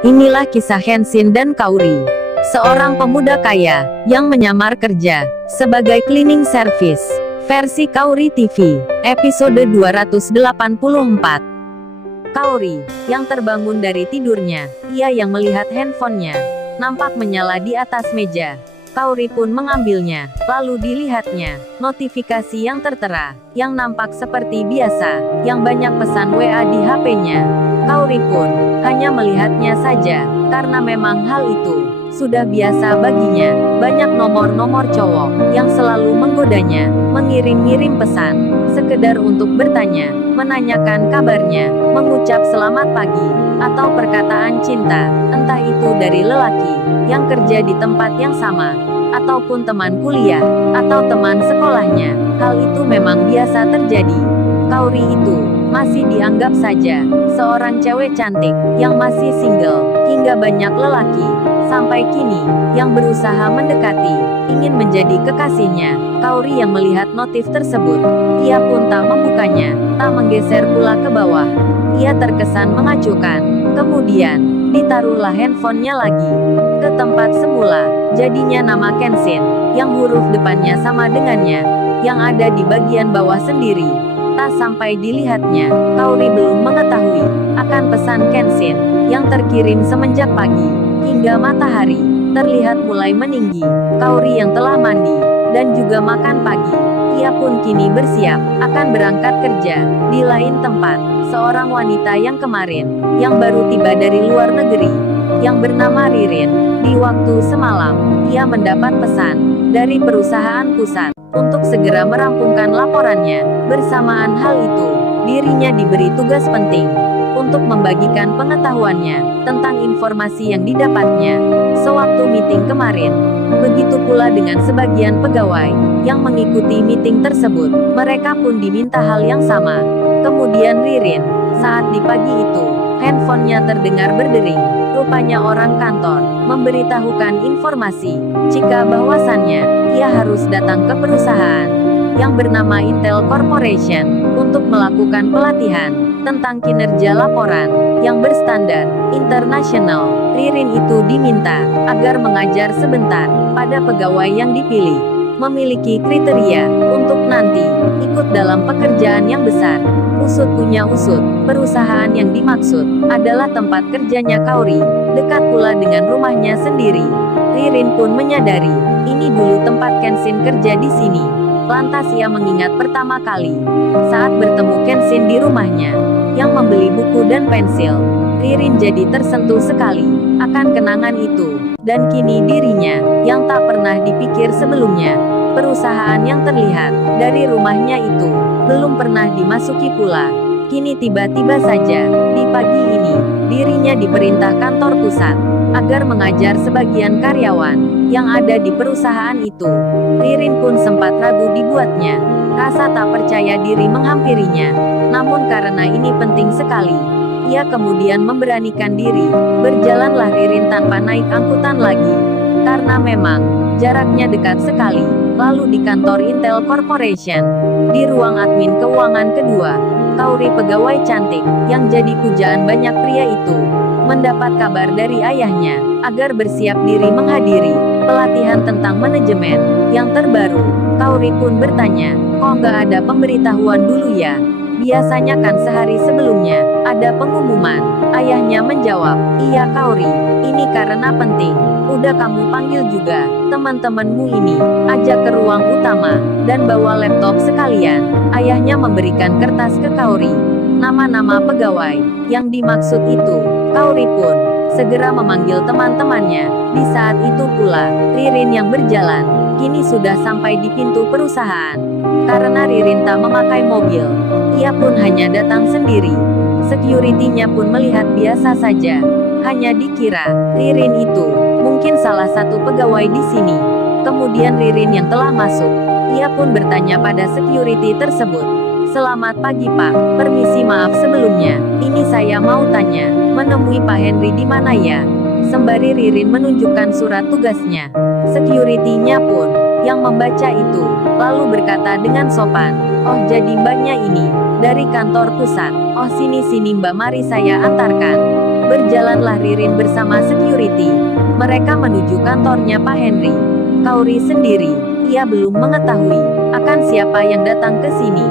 Inilah kisah Henshin dan Kaori, seorang pemuda kaya yang menyamar kerja sebagai cleaning service. Versi Kaori TV, episode 284. Kaori, yang terbangun dari tidurnya, ia yang melihat handphonenya nampak menyala di atas meja. Kaori pun mengambilnya, lalu dilihatnya notifikasi yang tertera, yang nampak seperti biasa, yang banyak pesan WA di HP-nya. Kaori pun hanya melihatnya saja, karena memang hal itu sudah biasa baginya. Banyak nomor-nomor cowok yang selalu menggodanya, mengirim-ngirim pesan, sekedar untuk bertanya, menanyakan kabarnya, mengucap selamat pagi, atau perkataan cinta, entah itu dari lelaki yang kerja di tempat yang sama, ataupun teman kuliah, atau teman sekolahnya. Hal itu memang biasa terjadi. Kaori itu masih dianggap saja seorang cewek cantik yang masih single, hingga banyak lelaki sampai kini yang berusaha mendekati, ingin menjadi kekasihnya. Kaori yang melihat notif tersebut, ia pun tak membukanya, tak menggeser pula ke bawah. Ia terkesan mengacuhkan, kemudian ditaruhlah handphonenya lagi ke tempat semula. Jadinya nama Kenshin yang huruf depannya sama dengannya, yang ada di bagian bawah sendiri. Tak sampai dilihatnya, Kaori belum mengetahui akan pesan Kenshin yang terkirim semenjak pagi hingga matahari terlihat mulai meninggi. Kaori yang telah mandi dan juga makan pagi, ia pun kini bersiap akan berangkat kerja di lain tempat. Seorang wanita yang kemarin yang baru tiba dari luar negeri, yang bernama Ririn, di waktu semalam ia mendapat pesan dari perusahaan pusat untuk segera merampungkan laporannya. Bersamaan hal itu, dirinya diberi tugas penting untuk membagikan pengetahuannya tentang informasi yang didapatnya sewaktu meeting kemarin. Begitu pula dengan sebagian pegawai yang mengikuti meeting tersebut, mereka pun diminta hal yang sama. Kemudian Ririn, saat di pagi itu, handphonenya terdengar berdering. Rupanya orang kantor memberitahukan informasi jika bahwasannya ia harus datang ke perusahaan yang bernama Intel Corporation untuk melakukan pelatihan tentang kinerja laporan yang berstandar internasional. Ririn itu diminta agar mengajar sebentar pada pegawai yang dipilih memiliki kriteria untuk nanti ikut dalam pekerjaan yang besar. Usut punya usut, perusahaan yang dimaksud adalah tempat kerjanya Kaori, dekat pula dengan rumahnya sendiri. Ririn pun menyadari, ini dulu tempat Kenshin kerja di sini. Lantas ia mengingat pertama kali saat bertemu Kenshin di rumahnya, yang membeli buku dan pensil. Ririn jadi tersentuh sekali akan kenangan itu, dan kini dirinya yang tak pernah dipikir sebelumnya, perusahaan yang terlihat dari rumahnya itu belum pernah dimasuki pula. Kini tiba-tiba saja di pagi ini dirinya diperintah kantor pusat agar mengajar sebagian karyawan yang ada di perusahaan itu. Ririn pun sempat ragu dibuatnya, rasa tak percaya diri menghampirinya. Namun karena ini penting sekali, ia kemudian memberanikan diri. Berjalanlah Ririn tanpa naik angkutan lagi, karena memang jaraknya dekat sekali. Lalu di kantor Intel Corporation, di ruang admin keuangan kedua, Kaori pegawai cantik yang jadi pujaan banyak pria itu mendapat kabar dari ayahnya agar bersiap diri menghadiri pelatihan tentang manajemen yang terbaru. Kaori pun bertanya, kok nggak ada pemberitahuan dulu ya? Biasanya kan sehari sebelumnya ada pengumuman. Ayahnya menjawab, iya Kaori, ini karena penting. Udah kamu panggil juga teman-temanmu ini, ajak ke ruang utama dan bawa laptop sekalian. Ayahnya memberikan kertas ke Kaori, nama-nama pegawai yang dimaksud itu. Kaori pun segera memanggil teman-temannya. Di saat itu pula, Ririn yang berjalan kini sudah sampai di pintu perusahaan. Karena Ririn tak memakai mobil, ia pun hanya datang sendiri. Security-nya pun melihat biasa saja, hanya dikira Ririn itu mungkin salah satu pegawai di sini. Kemudian Ririn yang telah masuk, ia pun bertanya pada security tersebut, selamat pagi Pak, permisi maaf sebelumnya, ini saya mau tanya, menemui Pak Henry di mana ya? Sembari Ririn menunjukkan surat tugasnya, security-nya pun yang membaca itu, lalu berkata dengan sopan, oh jadi mbaknya ini dari kantor pusat. Oh sini-sini mbak, mari saya antarkan. Berjalanlah Ririn bersama security. Mereka menuju kantornya Pak Henry. Kauri sendiri, ia belum mengetahui akan siapa yang datang ke sini.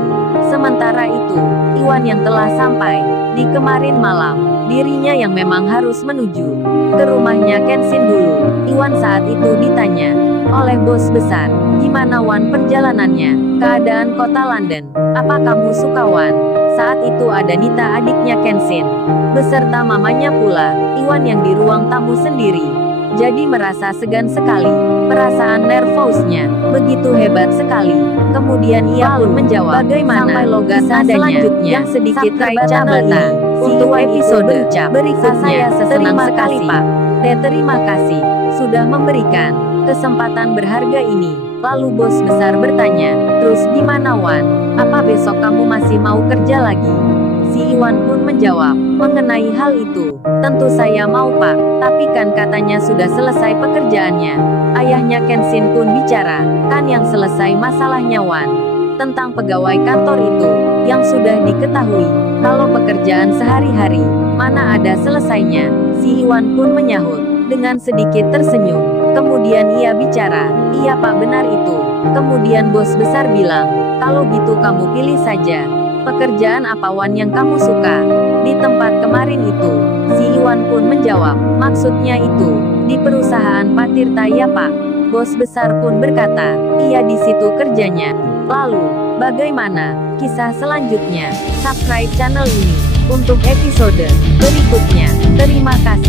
Sementara itu, Iwan yang telah sampai di kemarin malam, dirinya yang memang harus menuju ke rumahnya Kenshin dulu. Iwan saat itu ditanya oleh bos besar, "Gimana Wan perjalanannya? Keadaan kota London? Apa kamu suka Wan?" Saat itu ada Nita adiknya Kenshin, beserta mamanya pula. Iwan yang di ruang tamu sendiri jadi merasa segan sekali. Perasaan nervousnya begitu hebat sekali. Kemudian ia pun menjawab, "Bagaimana sampai logat selanjutnya yang sedikit terbata-bata untuk episode berikutnya. Saya senang sekali Pak. Terima kasih sudah memberikan kesempatan berharga ini." Lalu bos besar bertanya, "Terus gimana Wan? Apa besok kamu masih mau kerja lagi?" Si Iwan pun menjawab, "Mengenai hal itu, tentu saya mau Pak, tapi kan katanya sudah selesai pekerjaannya." Ayahnya Kenshin pun bicara, "Kan yang selesai masalahnya Wan, tentang pegawai kantor itu, yang sudah diketahui, kalau pekerjaan sehari-hari, mana ada selesainya." Si Iwan pun menyahut, dengan sedikit tersenyum. Kemudian ia bicara, "Iya Pak benar itu." Kemudian bos besar bilang, "Kalau gitu kamu pilih saja. Pekerjaan apa Wan yang kamu suka? Di tempat kemarin itu." Si Iwan pun menjawab, "Maksudnya itu, di perusahaan Pak Tirta ya Pak." Bos besar pun berkata, "Iya di situ kerjanya." Lalu, bagaimana kisah selanjutnya? Subscribe channel ini untuk episode berikutnya. Terima kasih.